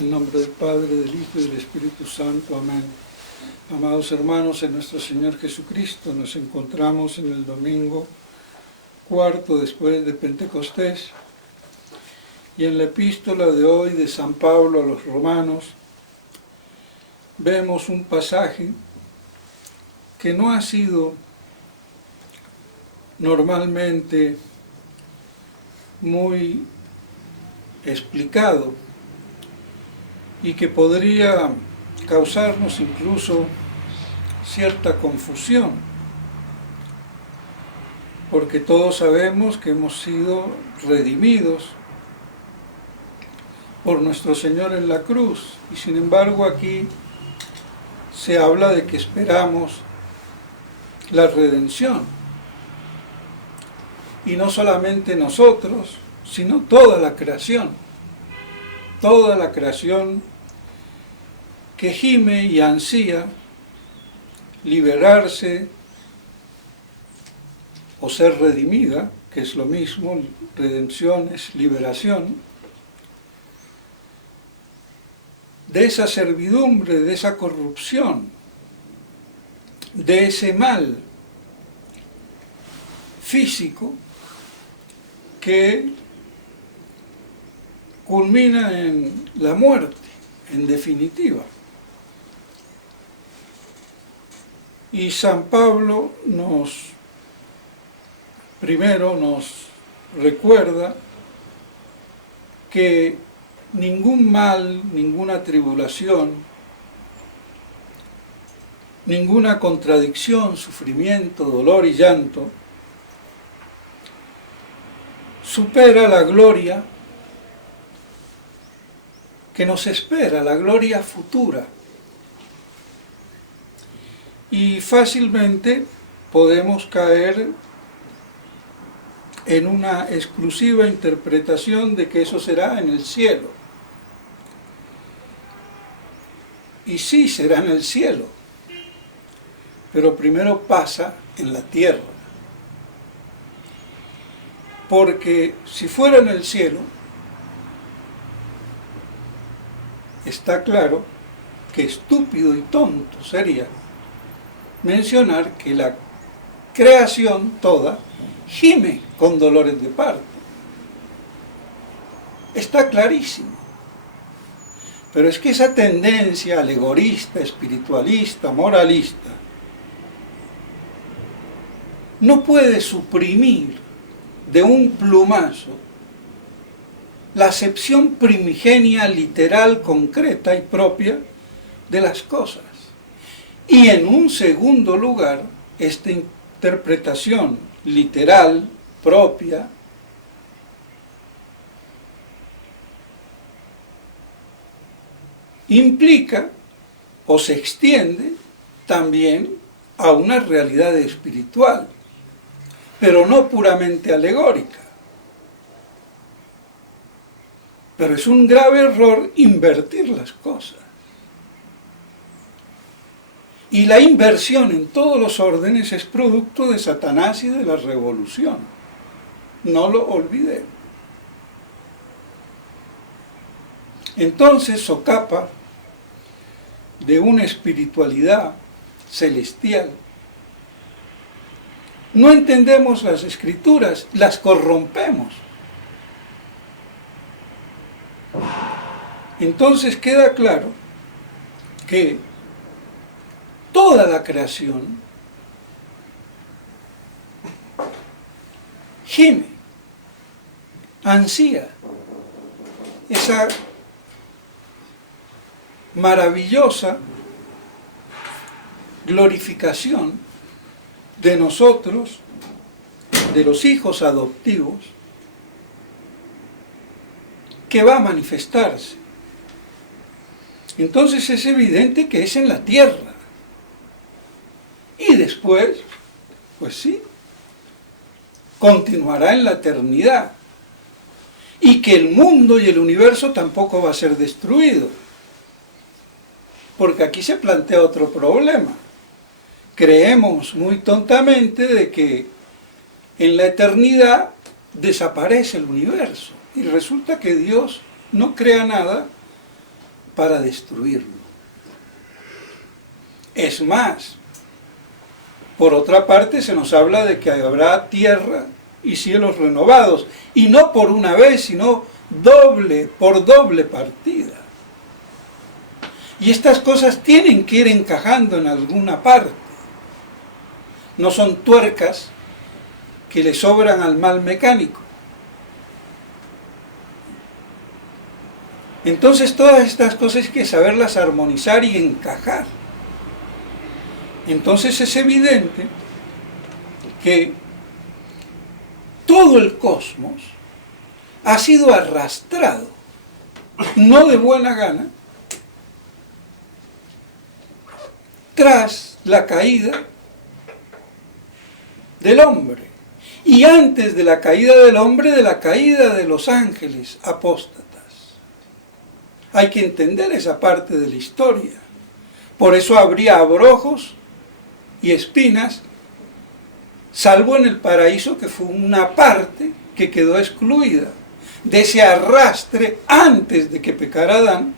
En nombre del Padre, del Hijo y del Espíritu Santo. Amén. Amados hermanos, en nuestro Señor Jesucristo nos encontramos en el domingo cuarto después de Pentecostés, y en la epístola de hoy de San Pablo a los romanos vemos un pasaje que no ha sido normalmente muy explicado y que podría causarnos incluso cierta confusión, porque todos sabemos que hemos sido redimidos por nuestro Señor en la cruz, y sin embargo aquí se habla de que esperamos la redención, y no solamente nosotros, sino toda la creación que gime y ansía liberarse o ser redimida, que es lo mismo, redención es liberación, de esa servidumbre, de esa corrupción, de ese mal físico que culmina en la muerte, en definitiva. Y San Pablo primero nos recuerda que ningún mal, ninguna tribulación, ninguna contradicción, sufrimiento, dolor y llanto supera la gloria que nos espera, la gloria futura. Y fácilmente podemos caer en una exclusiva interpretación de que eso será en el cielo. Y sí será en el cielo, pero primero pasa en la tierra. Porque si fuera en el cielo, está claro que estúpido y tonto sería mencionar que la creación toda gime con dolores de parto. Está clarísimo. Pero es que esa tendencia alegorista, espiritualista, moralista, no puede suprimir de un plumazo la acepción primigenia, literal, concreta y propia de las cosas. Y en un segundo lugar, esta interpretación literal, propia, implica o se extiende también a una realidad espiritual, pero no puramente alegórica. Pero es un grave error invertir las cosas. Y la inversión en todos los órdenes es producto de Satanás y de la revolución. No lo olvidemos. Entonces socapa de una espiritualidad celestial. No entendemos las Escrituras, las corrompemos. Entonces queda claro que toda la creación gime, ansía esa maravillosa glorificación de nosotros, de los hijos adoptivos, que va a manifestarse. Entonces es evidente que es en la tierra. Y después, pues sí, continuará en la eternidad. Y que el mundo y el universo tampoco va a ser destruido. Porque aquí se plantea otro problema. Creemos muy tontamente de que en la eternidad desaparece el universo. Y resulta que Dios no crea nada para destruirlo. Es más, por otra parte se nos habla de que habrá tierra y cielos renovados, y no por una vez, sino por doble partida. Y estas cosas tienen que ir encajando en alguna parte. No son tuercas que le sobran al mal mecánico. Entonces todas estas cosas hay que saberlas armonizar y encajar. Entonces es evidente que todo el cosmos ha sido arrastrado, no de buena gana, tras la caída del hombre. Y antes de la caída del hombre, de la caída de los ángeles apóstatas. Hay que entender esa parte de la historia. Por eso habría abrojos y espinas, salvo en el paraíso, que fue una parte que quedó excluida de ese arrastre antes de que pecara Adán,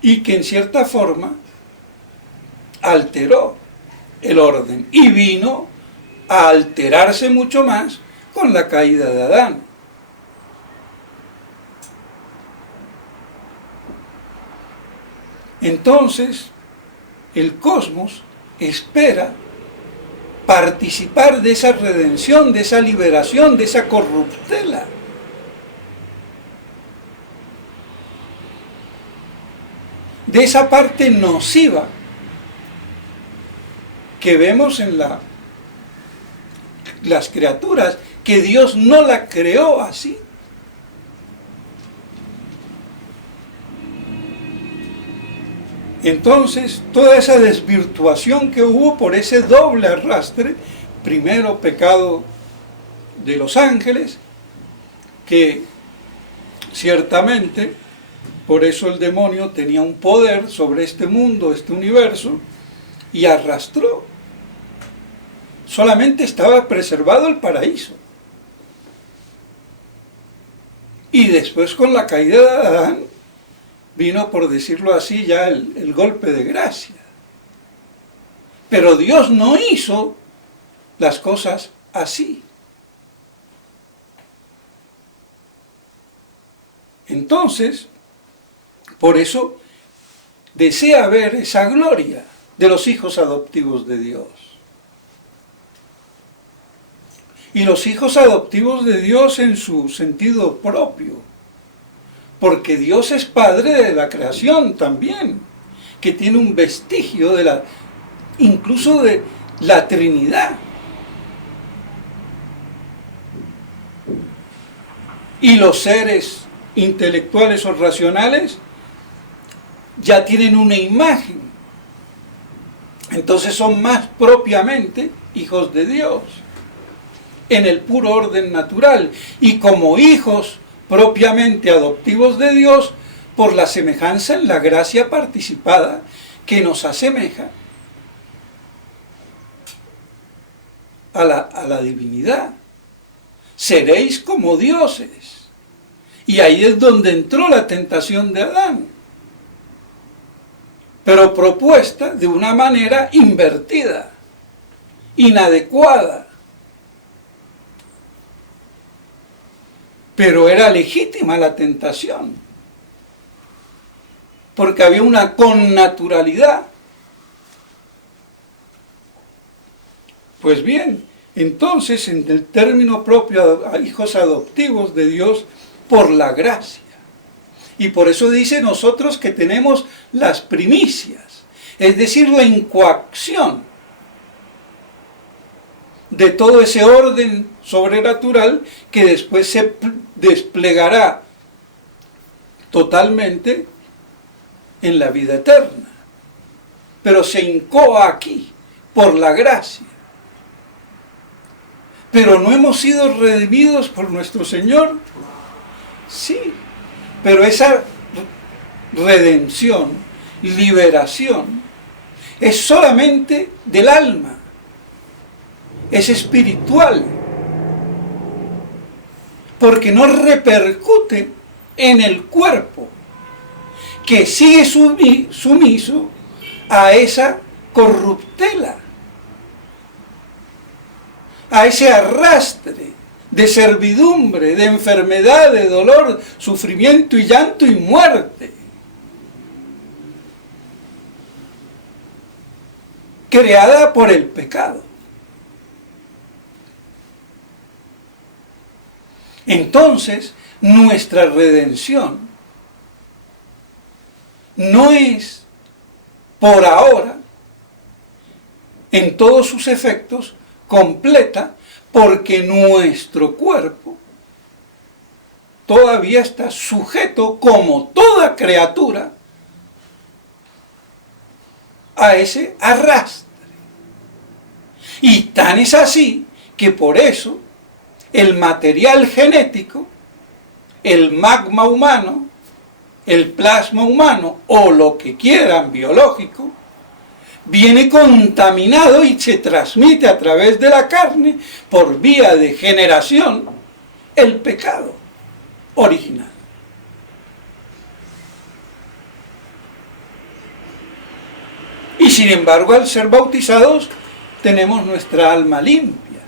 y que en cierta forma alteró el orden y vino a alterarse mucho más con la caída de Adán. Entonces, el cosmos espera participar de esa redención, de esa liberación, de esa corruptela. De esa parte nociva que vemos en las criaturas, que Dios no la creó así. Entonces, toda esa desvirtuación que hubo por ese doble arrastre, primero pecado de los ángeles, que ciertamente, por eso el demonio tenía un poder sobre este mundo, este universo, y arrastró. Solamente estaba preservado el paraíso. Y después, con la caída de Adán, vino, por decirlo así, ya el golpe de gracia. Pero Dios no hizo las cosas así. Entonces, por eso desea ver esa gloria de los hijos adoptivos de Dios. Y los hijos adoptivos de Dios en su sentido propio, porque Dios es Padre de la creación también, que tiene un vestigio incluso de la Trinidad. Y los seres intelectuales o racionales ya tienen una imagen. Entonces son más propiamente hijos de Dios, en el puro orden natural. Y como hijos propiamente adoptivos de Dios, por la semejanza en la gracia participada que nos asemeja a la divinidad. Seréis como dioses. Y ahí es donde entró la tentación de Adán, pero propuesta de una manera invertida, inadecuada. Pero era legítima la tentación, porque había una connaturalidad. Pues bien, entonces, en el término propio a hijos adoptivos de Dios por la gracia. Y por eso dice nosotros que tenemos las primicias, es decir, la incoacción de todo ese orden sobrenatural que después se desplegará totalmente en la vida eterna. Pero se incoa aquí por la gracia. Pero no hemos sido redimidos por nuestro Señor. Sí, pero esa redención, liberación, es solamente del alma, es espiritual, porque no repercute en el cuerpo, que sigue sumiso a esa corruptela, a ese arrastre de servidumbre, de enfermedad, de dolor, sufrimiento y llanto y muerte, creada por el pecado. Entonces, nuestra redención no es por ahora, en todos sus efectos, completa, porque nuestro cuerpo todavía está sujeto, como toda criatura, a ese arrastre. Y tan es así que por eso el material genético, el magma humano, el plasma humano o lo que quieran biológico, viene contaminado y se transmite a través de la carne por vía de generación el pecado original. Y sin embargo, al ser bautizados, tenemos nuestra alma limpia.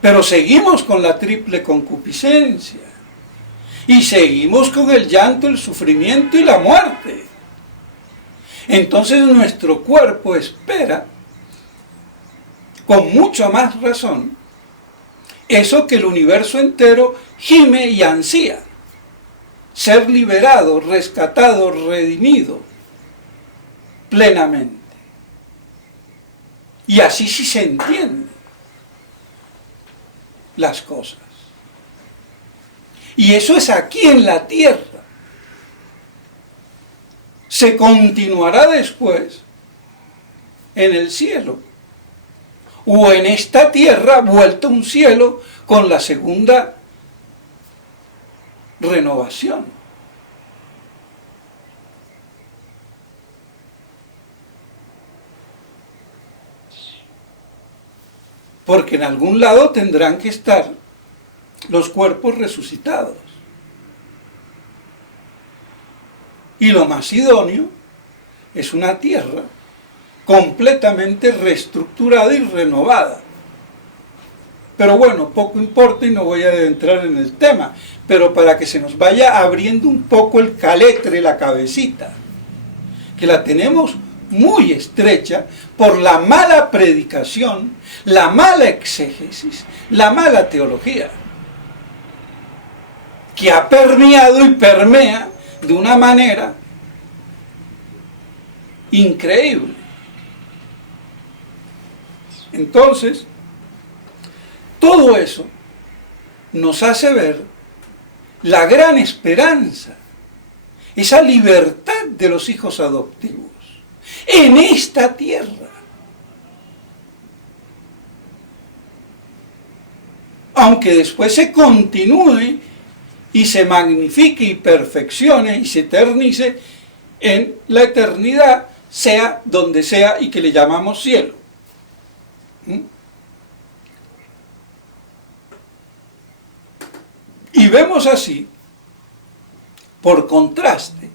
Pero seguimos con la triple concupiscencia. Y seguimos con el llanto, el sufrimiento y la muerte. Entonces nuestro cuerpo espera, con mucha más razón, eso que el universo entero gime y ansía: ser liberado, rescatado, redimido plenamente. Y así sí se entienden las cosas. Y eso es aquí en la tierra. Se continuará después en el cielo, o en esta tierra vuelta un cielo con la segunda renovación. Porque en algún lado tendrán que estar los cuerpos resucitados. Y lo más idóneo es una tierra completamente reestructurada y renovada. Pero bueno, poco importa y no voy a adentrar en el tema, pero para que se nos vaya abriendo un poco el caletre, la cabecita, que la tenemos muy estrecha por la mala predicación, la mala exégesis, la mala teología, que ha permeado y permea de una manera increíble. Entonces, todo eso nos hace ver la gran esperanza, esa libertad de los hijos adoptivos en esta tierra. Aunque después se continúe y se magnifique y perfeccione y se eternice en la eternidad, sea donde sea, y que le llamamos cielo. Y vemos así, por contraste,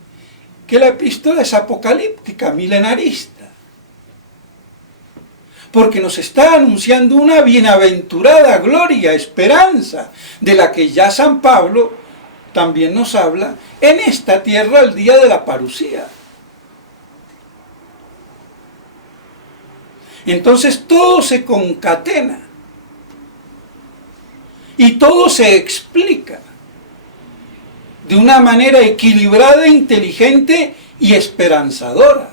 que la epístola es apocalíptica, milenarista, porque nos está anunciando una bienaventurada gloria, esperanza, de la que ya San Pablo también nos habla en esta tierra el día de la parusía. Entonces todo se concatena y todo se explica de una manera equilibrada, inteligente y esperanzadora.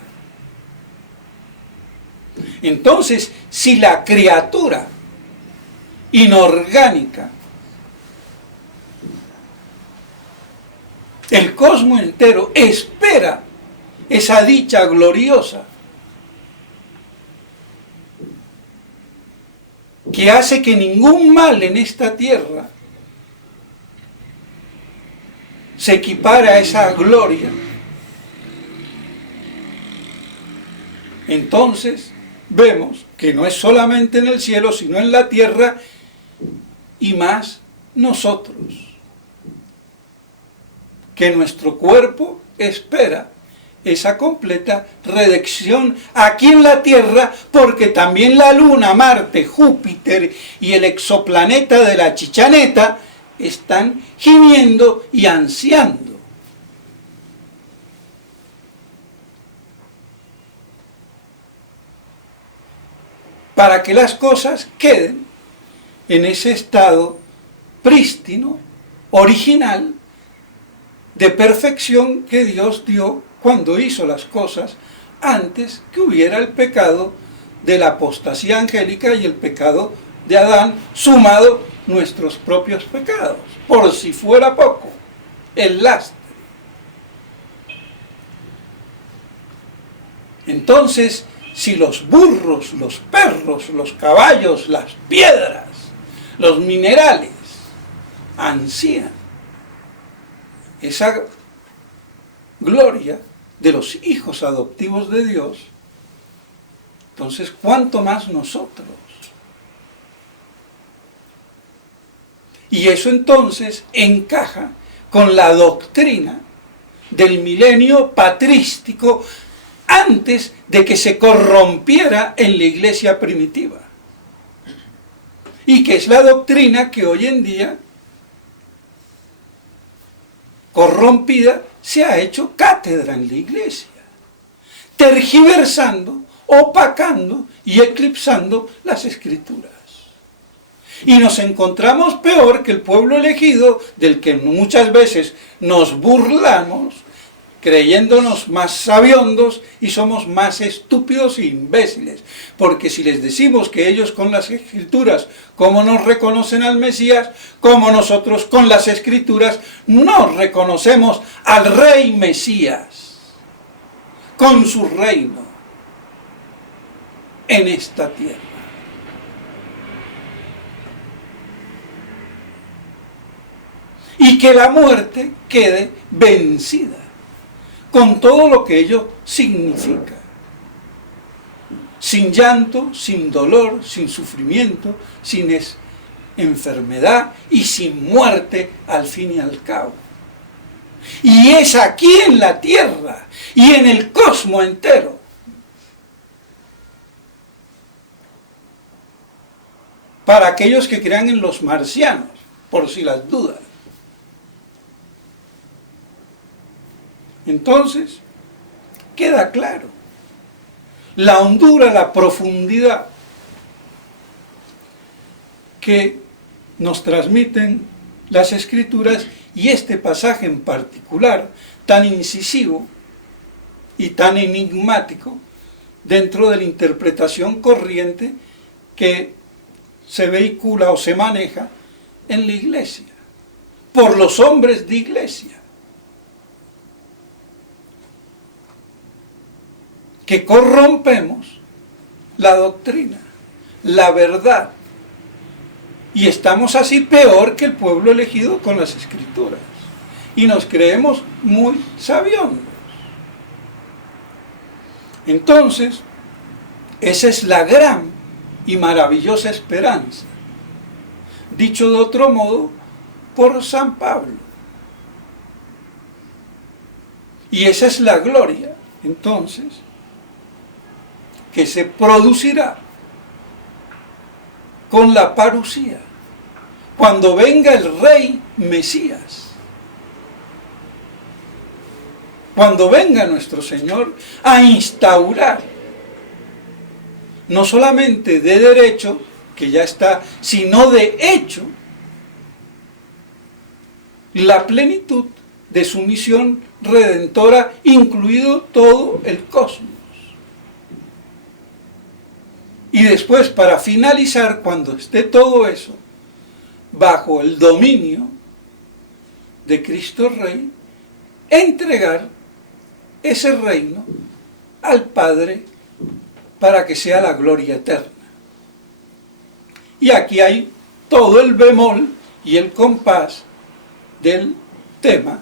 Entonces, si la criatura inorgánica, el cosmos entero, espera esa dicha gloriosa que hace que ningún mal en esta tierra se equipare a esa gloria, entonces vemos que no es solamente en el cielo, sino en la tierra, y más nosotros, que nuestro cuerpo espera esa completa redención aquí en la Tierra, porque también la Luna, Marte, Júpiter y el exoplaneta de la Chichaneta están gimiendo y ansiando. Para que las cosas queden en ese estado prístino, original, de perfección que Dios dio cuando hizo las cosas antes que hubiera el pecado de la apostasía angélica y el pecado de Adán, sumado nuestros propios pecados, por si fuera poco, el lastre. Entonces, si los burros, los perros, los caballos, las piedras, los minerales ansían esa gloria de los hijos adoptivos de Dios, entonces ¿cuánto más nosotros? Y eso entonces encaja con la doctrina del milenio patrístico antes de que se corrompiera en la iglesia primitiva. Y que es la doctrina que hoy en día, corrompida, se ha hecho cátedra en la iglesia, tergiversando, opacando y eclipsando las escrituras. Y nos encontramos peor que el pueblo elegido, del que muchas veces nos burlamos, creyéndonos más sabiondos y somos más estúpidos e imbéciles. Porque si les decimos que ellos con las escrituras, como nos reconocen al Mesías, como nosotros con las escrituras no reconocemos al Rey Mesías, con su reino en esta tierra. Y que la muerte quede vencida, con todo lo que ello significa. Sin llanto, sin dolor, sin sufrimiento, sin enfermedad y sin muerte al fin y al cabo. Y es aquí en la tierra y en el cosmos entero. Para aquellos que crean en los marcianos, por si las dudas. Entonces, queda claro la hondura, la profundidad que nos transmiten las escrituras y este pasaje en particular, tan incisivo y tan enigmático dentro de la interpretación corriente que se vehicula o se maneja en la iglesia, por los hombres de iglesia, que corrompemos la doctrina, la verdad, y estamos así peor que el pueblo elegido con las escrituras, y nos creemos muy sabiondos. Entonces, esa es la gran y maravillosa esperanza, dicho de otro modo por San Pablo. Y esa es la gloria, entonces, que se producirá con la parusía, cuando venga el Rey Mesías, cuando venga nuestro Señor a instaurar, no solamente de derecho, que ya está, sino de hecho, la plenitud de su misión redentora, incluido todo el cosmos. Y después, para finalizar, cuando esté todo eso bajo el dominio de Cristo Rey, entregar ese reino al Padre para que sea la gloria eterna. Y aquí hay todo el bemol y el compás del tema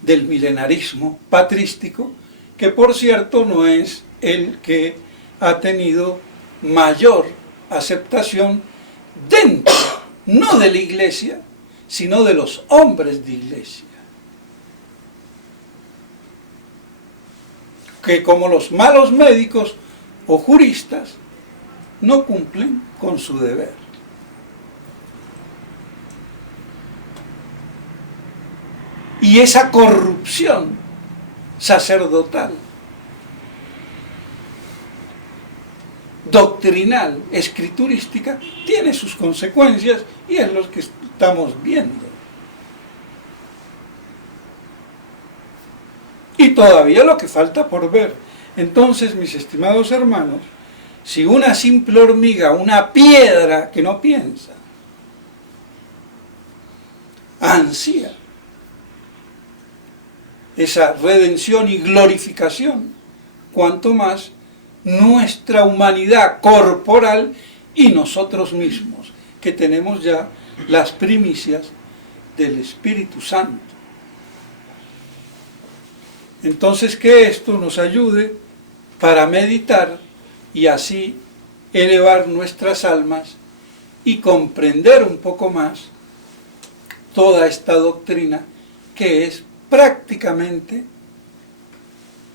del milenarismo patrístico, que por cierto no es el que ha tenido mayor aceptación dentro, no de la iglesia, sino de los hombres de iglesia. que como los malos médicos o juristas no cumplen con su deber. Y esa corrupción sacerdotal, doctrinal, escriturística, tiene sus consecuencias y es lo que estamos viendo. Y todavía lo que falta por ver. Entonces, mis estimados hermanos, si una simple hormiga, una piedra que no piensa, ansía esa redención y glorificación, cuanto más nuestra humanidad corporal y nosotros mismos, que tenemos ya las primicias del Espíritu Santo. Entonces, que esto nos ayude para meditar y así elevar nuestras almas y comprender un poco más toda esta doctrina que es prácticamente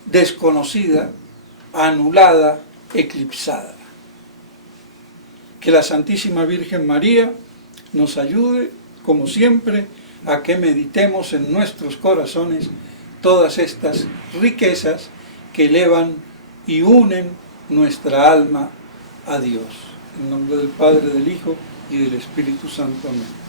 desconocida, anulada, eclipsada. Que la Santísima Virgen María nos ayude, como siempre, a que meditemos en nuestros corazones todas estas riquezas que elevan y unen nuestra alma a Dios. En nombre del Padre, del Hijo y del Espíritu Santo. Amén.